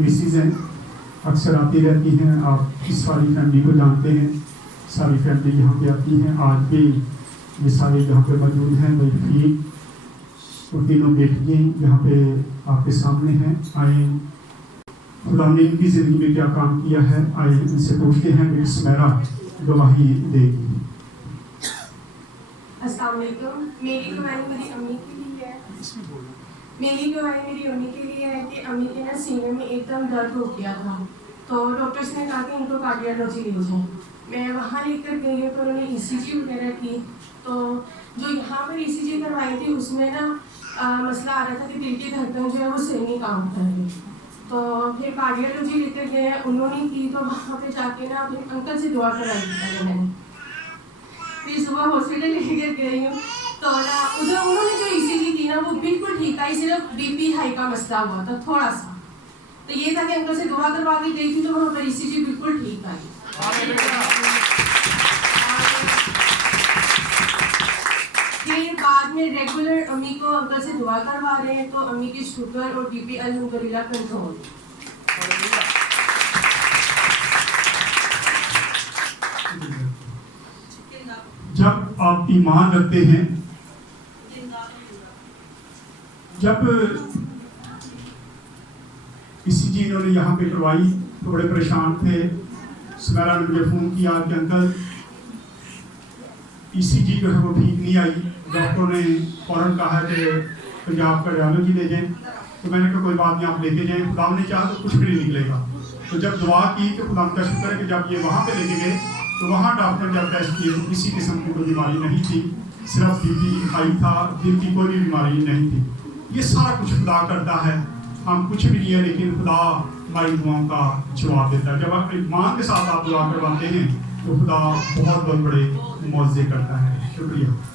Mrs हैं, अक्सर आती रहती हैं। आप इस सारी फैमिली को जानते हैं, सारी फैमिली यहाँ पे आती हैं। आज भी ये सारे यहाँ पे मौजूद हैं। मेरी फीड और तीनों बेटियाँ यहाँ पे आपके सामने हैं। आए, खुदा ने इनकी ज़िंदगी में क्या काम किया है, आए इनसे पूछते हैं। मेरी सुमेरा गवाही देगी। अस्सलाम वालेकुम। मेरी गवाही मेरी अम्मी के लिए है। मेरी गवाही मेरी अम्मी के लिए है कि अम्मी के ना सीने में एकदम दर्द हो गया था, तो डॉक्टर्स ने कहा कि इनको कार्डियोलॉजी ले जाओ। मैं वहाँ लेकर गई तो उन्होंने ECG वगैरह की। तो जो यहाँ पर ECG करवाई थी उसमें ना मसला आ रहा था कि दिल की धड़कन जो है वो सही नहीं काम कर रही। तो फिर कार्डियोलॉजी लेकर गए, उन्होंने की। तो वहाँ पे जाके ना अपने अंकल से दुआ कराई थी मैंने। फिर सुबह हॉस्पिटल लेकर गई हूँ तो ना उधर उन्होंने जो ECG की ना वो बिल्कुल ठीक आई, सिर्फ BP हाई का मसला हुआ था थोड़ा सा। तो ये था कि अंकल से दुआ करवा के गई थी तो वहाँ पर ECG बिल्कुल ठीक आई। फिर बाद में रेगुलर अम्मी को अंकल से दुआ करवा रहे हैं, तो अम्मी की शुगर और BP अल्हम्दुलिल्लाह कंट्रोल। जब आप ईमान रखते हैं, जब ECG इन्होंने यहाँ पे करवाई तो बड़े परेशान थे। सुमेरा ने मुझे फ़ोन किया कि अंकल ECG जो है वो ठीक नहीं आई। डॉक्टरों ने फ़ौरन कहा कि पंजाब कार्डियोलॉजी ले जाएं। तो मैंने कहा कोई बात नहीं, आप लेके जाएं, खुदा ने चाहा तो कुछ भी नहीं निकलेगा। तो जब दुआ की तो खुदा का शुक्र है कि जब ये वहाँ पे लेके गए तो वहाँ डॉक्टर जब टेस्ट किए तो किसी किस्म की कोई बीमारी नहीं थी, सिर्फ BP हाई था, दिल की कोई भी बीमारी नहीं थी। ये सारा कुछ खुदा करता है, हम कुछ भी नहीं है, लेकिन खुदा हमारी दुआओं का जवाब देता है। जब आप ईमान के साथ आप दुआ करवाते हैं तो खुदा बहुत बहुत बड़े मौज़े करता है। शुक्रिया।